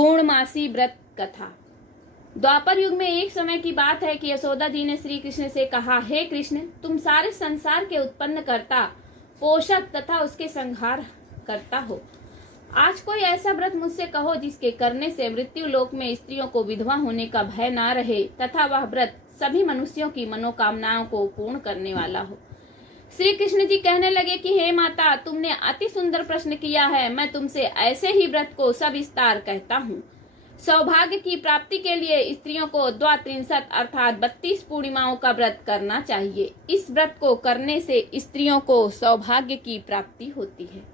पूर्णमासी व्रत कथा। द्वापर युग में एक समय की बात है कि यशोदा जी ने श्री कृष्ण से कहा, हे कृष्ण, तुम सारे संसार के उत्पन्न करता, पोषक तथा उसके संहार करता हो। आज कोई ऐसा व्रत मुझसे कहो जिसके करने से मृत्यु लोक में स्त्रियों को विधवा होने का भय ना रहे तथा वह व्रत सभी मनुष्यों की मनोकामनाओं को पूर्ण करने वाला हो। श्री कृष्ण जी कहने लगे कि हे माता, तुमने अति सुंदर प्रश्न किया है। मैं तुमसे ऐसे ही व्रत को सविस्तार कहता हूँ। सौभाग्य की प्राप्ति के लिए स्त्रियों को द्वात्रिंशत अर्थात 32 पूर्णिमाओं का व्रत करना चाहिए। इस व्रत को करने से स्त्रियों को सौभाग्य की प्राप्ति होती है।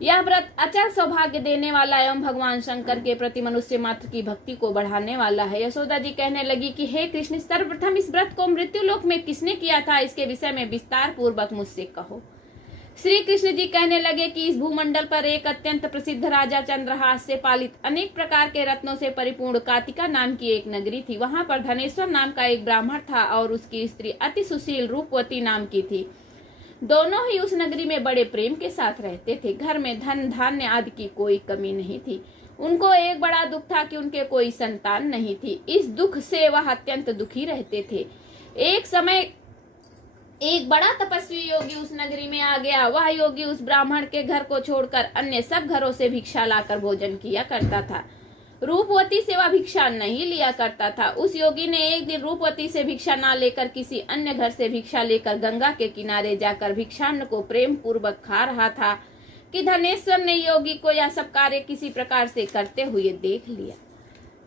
यह व्रत अचल सौभाग्य देने वाला एवं भगवान शंकर के प्रति मनुष्य मात्र की भक्ति को बढ़ाने वाला है। यशोदा जी कहने लगी कि हे कृष्ण, सर्वप्रथम इस व्रत को मृत्यु लोक में किसने किया था, इसके विषय में विस्तार पूर्वक मुझसे कहो। श्री कृष्ण जी कहने लगे कि इस भूमंडल पर एक अत्यंत प्रसिद्ध राजा चंद्रहास से पालित अनेक प्रकार के रत्नों से परिपूर्ण कातिका नाम की एक नगरी थी। वहां पर धनेश्वर नाम का एक ब्राह्मण था और उसकी स्त्री अति सुशील रूपवती नाम की थी। दोनों ही उस नगरी में बड़े प्रेम के साथ रहते थे। घर में धन धान्य आदि की कोई कमी नहीं थी। उनको एक बड़ा दुख था कि उनके कोई संतान नहीं थी। इस दुख से वह अत्यंत दुखी रहते थे। एक समय एक बड़ा तपस्वी योगी उस नगरी में आ गया। वह योगी उस ब्राह्मण के घर को छोड़कर अन्य सब घरों से भिक्षा लाकर भोजन किया करता था। रूपवती से वह भिक्षा नहीं लिया करता था। उस योगी ने एक दिन रूपवती से भिक्षा ना लेकर किसी अन्य घर से भिक्षा लेकर गंगा के किनारे जाकर भिक्षान्न को प्रेम पूर्वक खा रहा था कि धनेश्वर ने योगी को यह सब कार्य किसी प्रकार से करते हुए देख लिया।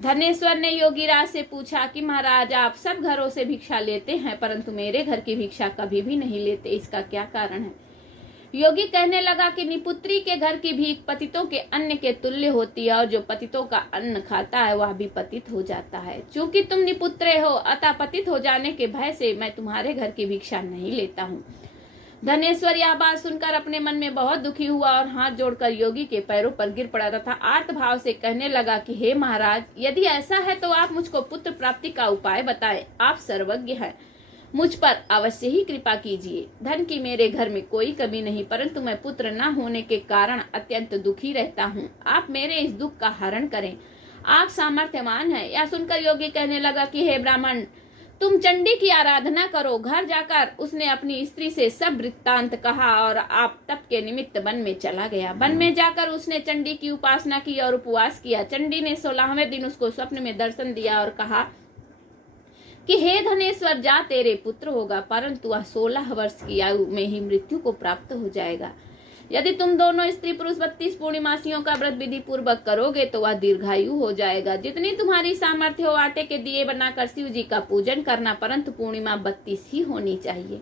धनेश्वर ने योगी राज से पूछा कि महाराज, आप सब घरों से भिक्षा लेते हैं परंतु मेरे घर की भिक्षा कभी भी नहीं लेते, इसका क्या कारण है? योगी कहने लगा कि निपुत्री के घर की भीख पतितों के अन्न के तुल्य होती है और जो पतितों का अन्न खाता है वह भी पतित हो जाता है। चूंकि तुम निपुत्रे हो अतः पतित हो जाने के भय से मैं तुम्हारे घर की भिक्षा नहीं लेता हूँ। धनेश्वर यह बात सुनकर अपने मन में बहुत दुखी हुआ और हाथ जोड़कर योगी के पैरों पर गिर पड़ा तथा आर्त भाव से कहने लगा कि हे महाराज, यदि ऐसा है तो आप मुझको पुत्र प्राप्ति का उपाय बताएं। आप सर्वज्ञ हैं, मुझ पर अवश्य ही कृपा कीजिए। धन की मेरे घर में कोई कमी नहीं परंतु मैं पुत्र न होने के कारण अत्यंत दुखी रहता हूँ। आप मेरे इस दुख का हरण करें, आप सामर्थ्यवान हैं। यह सुनकर योगी कहने लगा कि हे ब्राह्मण, तुम चंडी की आराधना करो। घर जाकर उसने अपनी स्त्री से सब वृत्तांत कहा और आप तप के निमित्त वन में चला गया। वन में जाकर उसने चंडी की उपासना की और उपवास किया। चंडी ने 16वें दिन उसको स्वप्न में दर्शन दिया और कहा कि हे धनेश्वर, जा, तेरे पुत्र होगा परंतु वह 16 वर्ष की आयु में ही मृत्यु को प्राप्त हो जाएगा। यदि तुम दोनों स्त्री पुरुष 32 पूर्णिमासियों का व्रत विधि पूर्वक करोगे तो वह दीर्घायु हो जाएगा। जितनी तुम्हारी सामर्थ्य हो आटे के दिए बनाकर शिव जी का पूजन करना, परंतु पूर्णिमा 32 ही होनी चाहिए।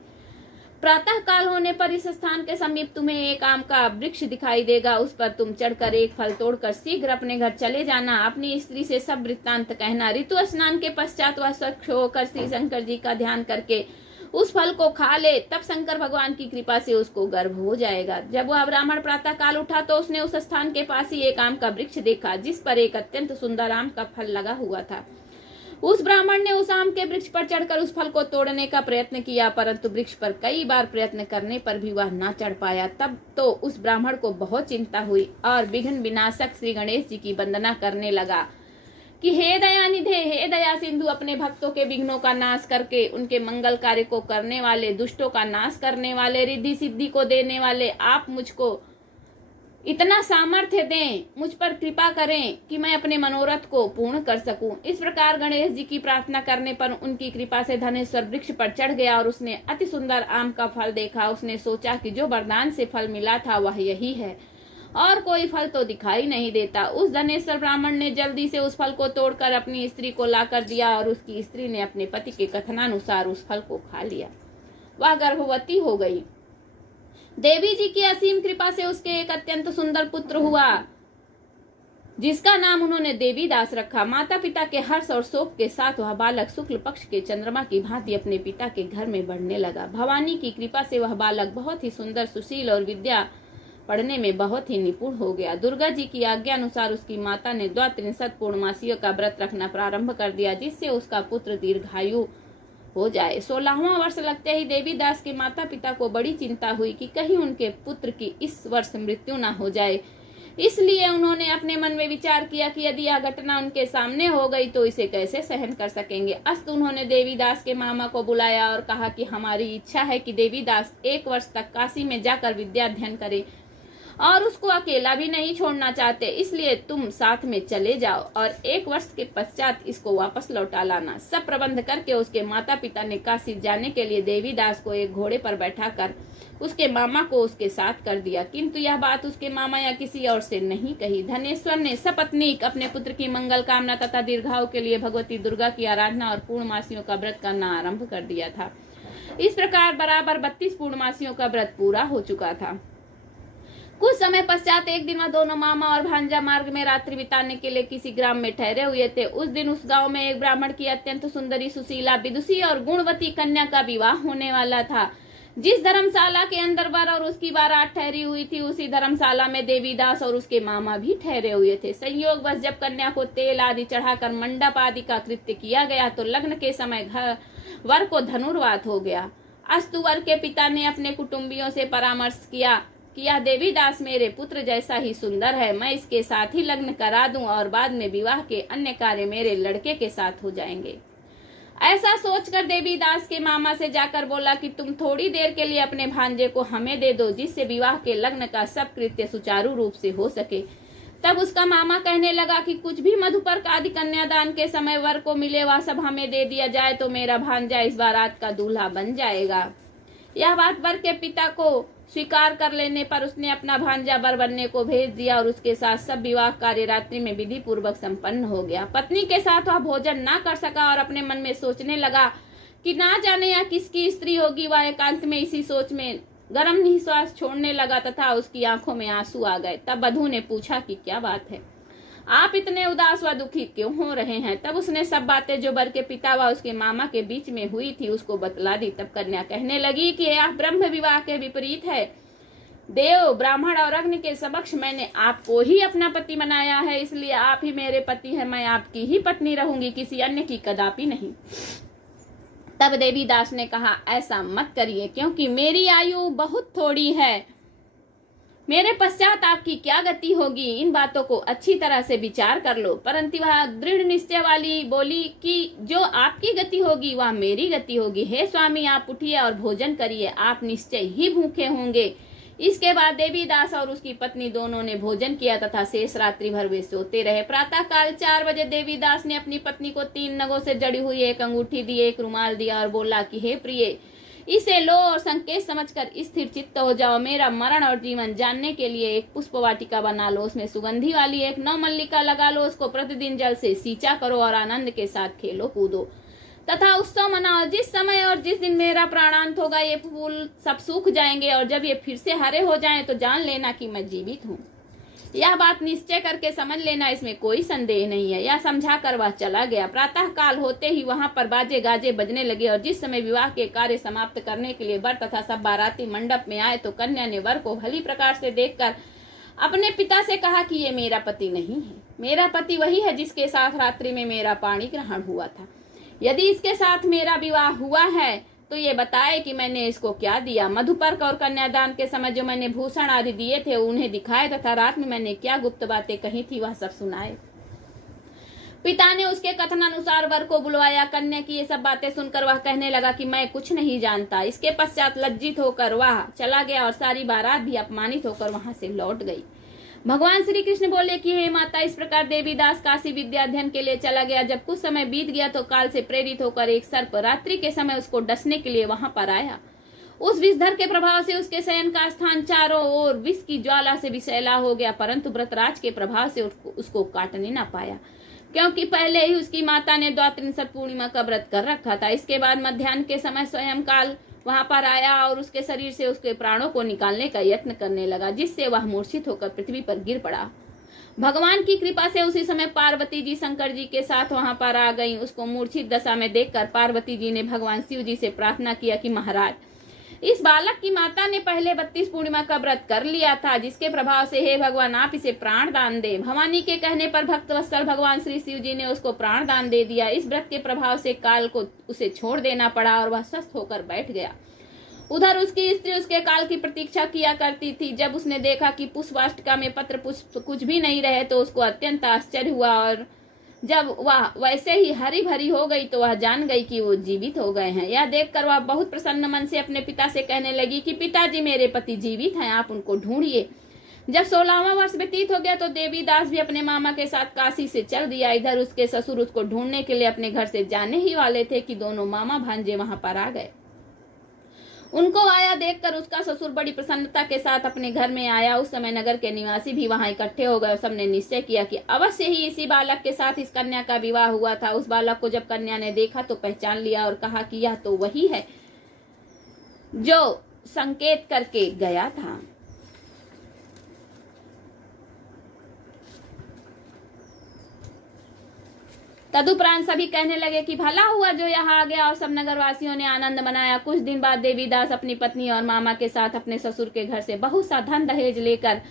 प्रातः काल होने पर इस स्थान के समीप तुम्हें एक आम का वृक्ष दिखाई देगा। उस पर तुम चढ़कर एक फल तोड़कर शीघ्र अपने घर चले जाना। अपनी स्त्री से सब वृत्तांत कहना। ऋतु स्नान के पश्चात वह स्वच्छ होकर श्री शंकर जी का ध्यान करके उस फल को खा ले, तब शंकर भगवान की कृपा से उसको गर्भ हो जाएगा। जब वह ब्राह्मण प्रातः काल उठा तो उसने उस स्थान के पास ही एक आम का वृक्ष देखा जिस पर एक अत्यंत सुंदर आम का फल लगा हुआ था। उस ब्राह्मण ने उस आम के वृक्ष पर चढ़कर उस फल को तोड़ने का प्रयत्न किया परंतु वृक्ष पर कई बार प्रयत्न करने पर भी वह न चढ़ पाया। तब तो उस ब्राह्मण को बहुत चिंता हुई और विघ्न विनाशक श्री गणेश जी की वंदना करने लगा कि हे दयानिधे, हे दया सिंधु, अपने भक्तों के विघ्नों का नाश करके उनके मंगल कार्य को करने वाले, दुष्टों का नाश करने वाले, रिद्धि सिद्धि को देने वाले, आप मुझको इतना सामर्थ्य दें, मुझ पर कृपा करें कि मैं अपने मनोरथ को पूर्ण कर सकूं। इस प्रकार गणेश जी की प्रार्थना करने पर उनकी कृपा से धनेश्वर वृक्ष पर चढ़ गया और उसने अति सुंदर आम का फल देखा। उसने सोचा कि जो वरदान से फल मिला था वह यही है और कोई फल तो दिखाई नहीं देता। उस धनेश्वर ब्राह्मण ने जल्दी से उस फल को तोड़कर अपनी स्त्री को लाकर दिया और उसकी स्त्री ने अपने पति के कथनानुसार उस फल को खा लिया। वह गर्भवती हो गई। देवी जी की असीम कृपा से उसके एक अत्यंत सुंदर पुत्र हुआ जिसका नाम उन्होंने देवी दास रखा। माता पिता के हर्ष और शोक के साथ वह बालक शुक्ल पक्ष के चंद्रमा की भांति अपने पिता के घर में बढ़ने लगा। भवानी की कृपा से वह बालक बहुत ही सुंदर, सुशील और विद्या पढ़ने में बहुत ही निपुण हो गया। दुर्गा जी की आज्ञा अनुसार उसकी माता ने 32 पूर्णमासियों का व्रत रखना प्रारंभ कर दिया जिससे उसका पुत्र दीर्घायु हो जाए। 16वां वर्ष लगते ही देवी दास के माता पिता को बड़ी चिंता हुई कि कहीं उनके पुत्र की इस वर्ष मृत्यु न हो जाए। इसलिए उन्होंने अपने मन में विचार किया कि यदि यह घटना उनके सामने हो गई तो इसे कैसे सहन कर सकेंगे। अस्तु उन्होंने देवीदास के मामा को बुलाया और कहा कि हमारी इच्छा है कि देवीदास 1 वर्ष तक काशी में जाकर विद्या अध्ययन करे और उसको अकेला भी नहीं छोड़ना चाहते, इसलिए तुम साथ में चले जाओ और 1 वर्ष के पश्चात इसको वापस लौटा लाना। सब प्रबंध करके उसके माता पिता ने काशी जाने के लिए देवीदास को एक घोड़े पर बैठाकर उसके मामा को उसके साथ कर दिया, किंतु यह बात उसके मामा या किसी और से नहीं कही। धनेश्वर ने सपत्नीक अपने पुत्र की मंगल कामना तथा दीर्घायु के लिए भगवती दुर्गा की आराधना और पूर्णमासियों का व्रत करना आरंभ कर दिया था। इस प्रकार बराबर 32 पूर्णमासियों का व्रत पूरा हो चुका था। कुछ समय पश्चात एक दिन वह दोनों मामा और भांजा मार्ग में रात्रि बिताने के लिए किसी ग्राम में ठहरे हुए थे। उस दिन उस गांव में एक ब्राह्मण की अत्यंत सुंदरी, सुशीला, विदुषी और गुणवती कन्या का विवाह होने वाला था। जिस धर्मशाला के अंदर वर और उसकी बारात ठहरी हुई थी, उसी धर्मशाला में देवीदास और उसके मामा भी ठहरे हुए थे। संयोग बस जब कन्या को तेल आदि चढ़ाकर मंडप आदि का कृत्य किया गया तो लग्न के समय वर को धनुर्वात हो गया। अस्तु वर के पिता ने अपने कुटुंबियों से परामर्श किया कि यह देवीदास मेरे पुत्र जैसा ही सुंदर है, मैं इसके साथ ही लग्न करा दूं और बाद में विवाह के अन्य कार्य मेरे लड़के के साथ हो जाएंगे। ऐसा सोचकर देवीदास के मामा से जाकर बोला कि तुम थोड़ी देर के लिए अपने भांजे को हमें दे दो, जिससे विवाह के लग्न का सब कृत्य सुचारू रूप से हो सके। तब उसका मामा कहने लगा कि कुछ भी मधुपर्क आदि कन्यादान के समय वर को मिले वह सब हमें दे दिया जाए तो मेरा भांजा इस बारात का दूल्हा बन जाएगा। यह बात वर के पिता को स्वीकार कर लेने पर उसने अपना भांजा वर बनने को भेज दिया और उसके साथ सब विवाह कार्य रात्रि में विधि पूर्वक संपन्न हो गया। पत्नी के साथ वह भोजन ना कर सका और अपने मन में सोचने लगा कि ना जाने या किसकी स्त्री होगी। वह एकांत में इसी सोच में गर्म निश्वास छोड़ने लगा तथा उसकी आंखों में आंसू आ गए। तब वधू ने पूछा कि क्या बात है, आप इतने उदास व दुखी क्यों हो रहे हैं। तब उसने सब बातें जो वर के पिता व उसके मामा के बीच में हुई थी उसको बतला दी। तब कन्या कहने लगी कि यह ब्रह्म विवाह के विपरीत है। देव, ब्राह्मण और अग्नि के समक्ष मैंने आपको ही अपना पति बनाया है, इसलिए आप ही मेरे पति हैं। मैं आपकी ही पत्नी रहूंगी, किसी अन्य की कदापि नहीं। तब देवीदास ने कहा, ऐसा मत करिए, क्योंकि मेरी आयु बहुत थोड़ी है। मेरे पश्चात आपकी क्या गति होगी, इन बातों को अच्छी तरह से विचार कर लो। परंतु वह दृढ़ निश्चय वाली बोली कि जो आपकी गति होगी वह मेरी गति होगी। हे स्वामी, आप उठिए और भोजन करिए, आप निश्चय ही भूखे होंगे। इसके बाद देवीदास और उसकी पत्नी दोनों ने भोजन किया तथा शेष रात्रि भर वे सोते रहे। प्रातः काल 4 बजे देवीदास ने अपनी पत्नी को 3 नगों से जड़ी हुई एक अंगूठी दी, एक रुमाल दिया और बोला कि हे प्रिय, इसे लो और संकेत समझकर स्थिर चित्त हो जाओ। मेरा मरण और जीवन जानने के लिए एक पुष्प वाटिका बना लो, उसमें सुगंधी वाली एक नवमल्लिका लगा लो, उसको प्रतिदिन जल से सींचा करो और आनंद के साथ खेलो कूदो तथा उत्सव मनाओ। जिस समय और जिस दिन मेरा प्राणांत होगा ये फूल सब सूख जाएंगे और जब ये फिर से हरे हो जाएं तो जान लेना कि मैं जीवित हूँ। यह बात निश्चय करके समझ लेना, इसमें कोई संदेह नहीं है। यह समझाकर वह चला गया। प्रातः काल होते ही वहां पर बाजे गाजे बजने लगे और जिस समय विवाह के कार्य समाप्त करने के लिए वर तथा सब बाराती मंडप में आए तो कन्या ने वर को भली प्रकार से देखकर अपने पिता से कहा कि ये मेरा पति नहीं है। मेरा पति वही है जिसके साथ रात्रि में मेरा पाणी ग्रहण हुआ था। यदि इसके साथ मेरा विवाह हुआ है तो ये बताए कि मैंने इसको क्या दिया। मधुपर्क और कन्यादान के समय जो मैंने भूषण आदि दिए थे उन्हें दिखाए तथा रात में मैंने क्या गुप्त बातें कही थी वह सब सुनाए। पिता ने उसके कथनानुसार वर को बुलवाया। कन्या की ये सब बातें सुनकर वह कहने लगा कि मैं कुछ नहीं जानता। इसके पश्चात लज्जित होकर वह चला गया और सारी बारात भी अपमानित होकर वहां से लौट गई। भगवान श्री कृष्ण बोले कि हे माता, इस प्रकार देवीदास काशी विद्या अध्ययन के लिए चला गया। जब कुछ समय बीत गया तो काल से प्रेरित होकर एक सर्प रात्रि के समय उसको डसने के लिए वहां पर आया। उस विषधर के प्रभाव से उसके शयन का स्थान चारों ओर विष की ज्वाला से विषैला हो गया, परंतु व्रतराज के प्रभाव से उसको काटने न पाया, क्योंकि पहले ही उसकी माता ने द्वात्रिंशत् पूर्णिमा का व्रत कर रखा था। इसके बाद मध्याह्न के समय स्वयं काल वहां पर आया और उसके शरीर से उसके प्राणों को निकालने का यत्न करने लगा, जिससे वह मूर्छित होकर पृथ्वी पर गिर पड़ा। भगवान की कृपा से उसी समय पार्वती जी शंकर जी के साथ वहां पर आ गईं। उसको मूर्छित दशा में देखकर पार्वती जी ने भगवान शिव जी से प्रार्थना किया कि महाराज, इस बालक की माता ने पहले 32 पूर्णिमा का व्रत कर लिया था, जिसके प्रभाव से हे भगवान आप इसे प्राण दान दे। भवानी के कहने पर भक्त वत्सल भगवान श्री शिव जी ने उसको प्राण दान दे दिया। इस व्रत के प्रभाव से काल को उसे छोड़ देना पड़ा और वह स्वस्थ होकर बैठ गया। उधर उसकी स्त्री उसके काल की प्रतीक्षा किया करती थी। जब उसने देखा कि पुष्पाष्टका में पत्र पुष्प कुछ भी नहीं रहे तो उसको अत्यंत आश्चर्य हुआ, और जब वह वैसे ही हरी भरी हो गई तो वह जान गई कि वो जीवित हो गए हैं। यह देखकर वह बहुत प्रसन्न मन से अपने पिता से कहने लगी कि पिताजी, मेरे पति जीवित हैं, आप उनको ढूंढिए। जब 16वां वर्ष व्यतीत हो गया तो देवीदास भी अपने मामा के साथ काशी से चल दिया। इधर उसके ससुर उसको ढूंढने के लिए अपने घर से जाने ही वाले थे कि दोनों मामा भांजे वहां पर आ गए। उनको आया देखकर उसका ससुर बड़ी प्रसन्नता के साथ अपने घर में आया। उस समय नगर के निवासी भी वहां इकट्ठे हो गए। सबने निश्चय किया कि अवश्य ही इसी बालक के साथ इस कन्या का विवाह हुआ था। उस बालक को जब कन्या ने देखा तो पहचान लिया और कहा कि यह तो वही है जो संकेत करके गया था। तदुपरांत सभी कहने लगे कि भला हुआ जो यहाँ आ गया, और सब नगरवासियों ने आनंद मनाया। कुछ दिन बाद देवीदास अपनी पत्नी और मामा के साथ अपने ससुर के घर से बहुत सा धन दहेज लेकर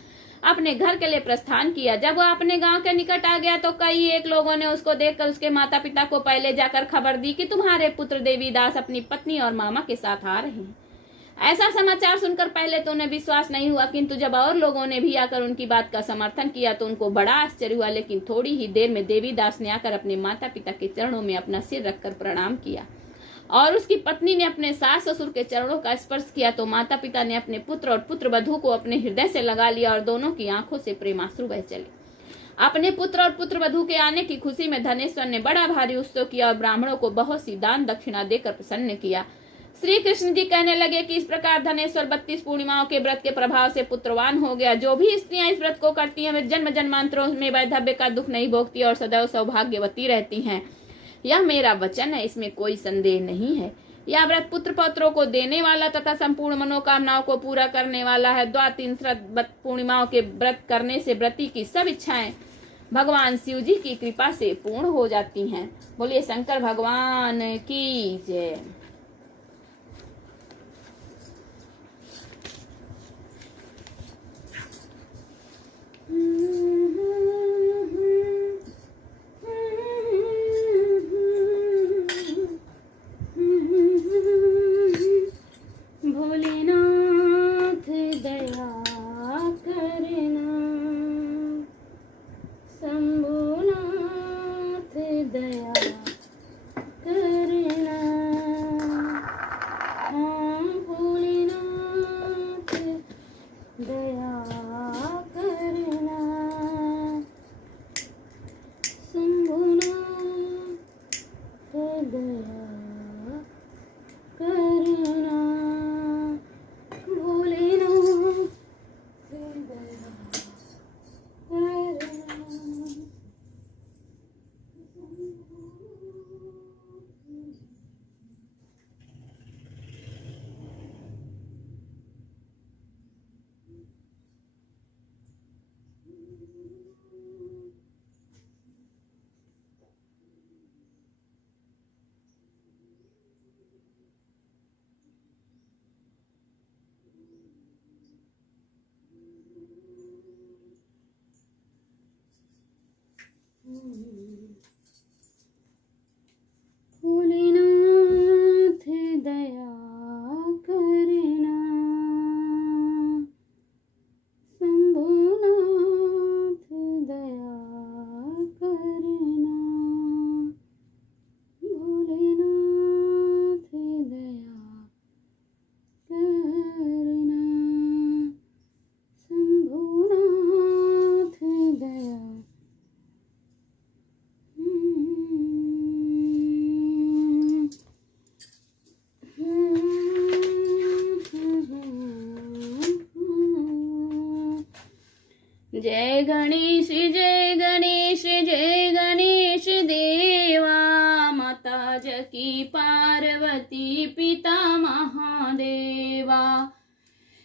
अपने घर के लिए प्रस्थान किया। जब वह अपने गांव के निकट आ गया तो कई एक लोगों ने उसको देखकर उसके माता पिता को पहले जाकर खबर दी कि तुम्हारे पुत्र देवीदास अपनी पत्नी और मामा के साथ आ रहे हैं। ऐसा समाचार सुनकर पहले तो उन्हें विश्वास नहीं हुआ, किंतु जब और लोगों ने भी आकर उनकी बात का समर्थन किया तो उनको बड़ा आश्चर्य हुआ। लेकिन थोड़ी ही देर में देवीदास ने आकर अपने माता पिता के चरणों में अपना सिर रखकर प्रणाम किया, और उसकी पत्नी ने अपने सास ससुर के चरणों का स्पर्श किया तो माता पिता ने अपने पुत्र और पुत्र वधू को अपने हृदय से लगा लिया, और दोनों की आंखों से प्रेमाश्रु बह चले। अपने पुत्र और पुत्र वधू के आने की खुशी में धनेश्वर ने बड़ा भारी उत्सव किया और ब्राह्मणों को बहुत सी दान दक्षिणा देकर प्रसन्न किया। श्री कृष्ण जी कहने लगे कि इस प्रकार धनेश्वर 32 पूर्णिमाओं के व्रत के प्रभाव से पुत्रवान हो गया। जो भी स्त्रियां इस व्रत को करती हैं वे जन्म जन्मांतरों में वैधव्य का दुख नहीं भोगती और सदैव सौभाग्यवती रहती हैं। यह मेरा वचन है, इसमें कोई संदेह नहीं है। यह व्रत पुत्र पौत्रों को देने वाला तथा संपूर्ण मनोकामनाओं को पूरा करने वाला है। द्वातीन पूर्णिमाओं के व्रत करने से व्रती की सब इच्छाएं भगवान शिव जी की कृपा से पूर्ण हो जाती हैं। बोलिए शंकर भगवान की जय। भोलेनाथ दया करना, शंभुनाथ दया करना, हाँ भोलेनाथ दया करना, शंभुनाथ दया करना, भोलेनाथ दया करना। भोलेनाथ दया करना, शंभुनाथ दया करना, भोलेनाथ दया करना, शंभुनाथ दया। जय गणेश जय गणेश जय गणेश देवा, माता जकी पार्वती पिता महादेवा।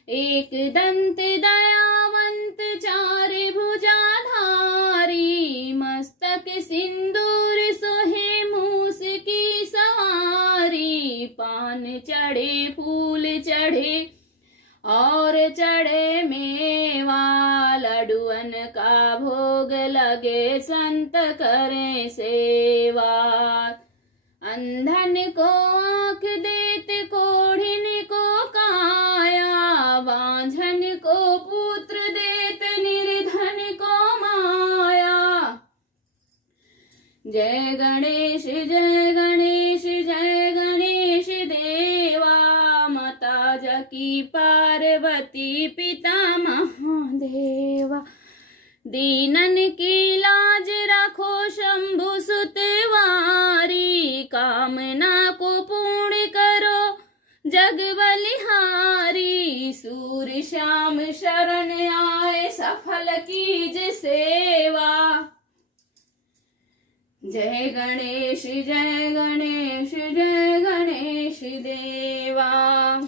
एक दंत दयावंत चार भुजाधारी, मस्तक सिंदूर सोहे मूस की सवारी। पान चढ़े फूल चढ़े और चढ़े मेवा, लडुअन का भोग लगे संत करें सेवा। अंधन को आँख देत कोढ़िन को जय गणेश जय गणेश जय गणेश देवा, माता जकी पार्वती पिता महादेवा। दीनन की लाज रखो शंभु सुतवारी, कामना को पूर्ण करो जग बलिहारी। सूर श्याम शरण आए सफल कीज सेवा। जय गणेश जय गणेश जय गणेश देवा।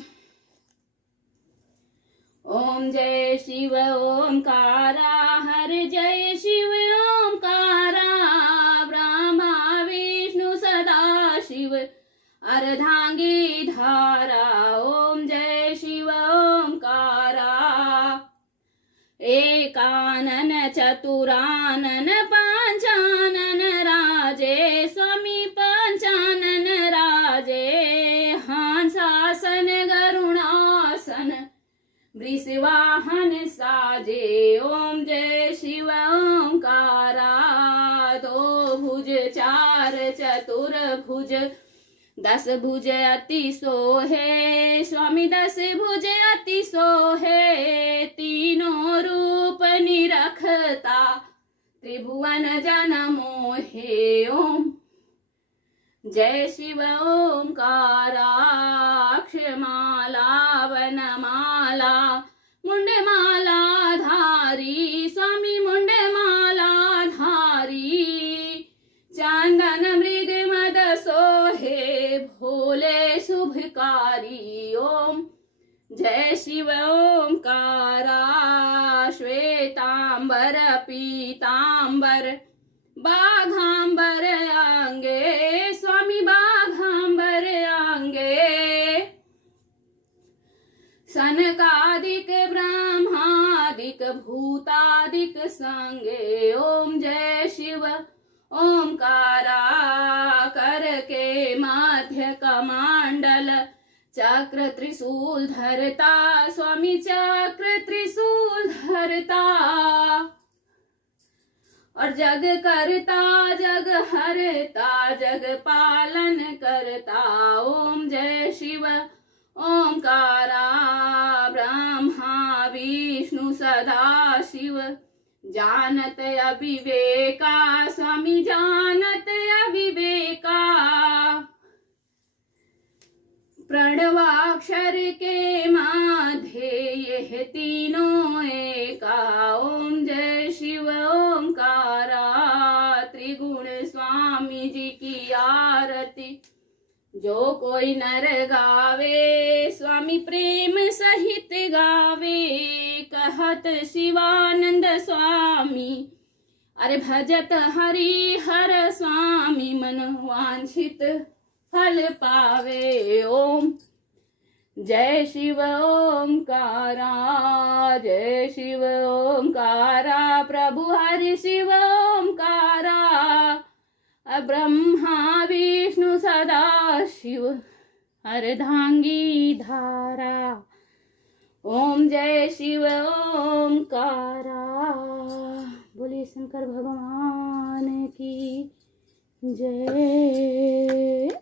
ओम जय शिव ओंकारा, हर जय शिव ओंकारा। ब्रह्मा विष्णु सदा शिव अर्धांगी धारा। ओम जय शिव ओंकारा। एकानन चतुरानन पंचानन राजे, स्वामी पंचानन राजे। हंसासन गरुणासन वृषवाहन साजे। ओम जय शिव ओंकारा। दो भुज चार चतुर्भुज, 10 भुज अति सोहे, स्वामी 10 भुज अति सोहे। तीनों रूप निरखता, त्रिभुवन जन मोहे। ओम जय शिव ओंकारा। अक्षमाला वनमाला, मुंडमाला धारी, स्वामी मुंडमाला धारी। चंदन मृग मद सोहे, भोले शुभकारी। ओम जय शिव ओंकारा। श्वेतांबर पीतांबर, बाघांबर आंगे, स्वामी बाघांबर आंगे। सनकादिक ब्रह्मादिक भूतादिक संगे। ओम जय शिव ओंकारा। कर के मध्य कमांडल, चक्र त्रिशूल धरता, स्वामी चक्र त्रिशूल धरता। और जग करता जग हरता, जग पालन करता। ओम जय शिव ओंकारा। ब्रह्मा विष्णु सदा शिव जानत अविवेका, स्वामी जानत अविवेका। प्रणवाक्षर के माधे यह तीनों एका। ओम जय शिव ओंकारा। त्रिगुण स्वामी जी की आरती जो कोई नर गावे, स्वामी प्रेम सहित गावे। कहत शिवानंद स्वामी, अरे भजत हरि हर स्वामी, मन वांछित फल पावे। ओम जय शिव ओंकारा। जय शिव ओंकारा। प्रभु हरि शिव ओंकारा। ब्रह्मा विष्णु सदा शिव अर्धांगी धारा। ओम जय शिव ओंकारा। बोलिए शंकर भगवान की जय।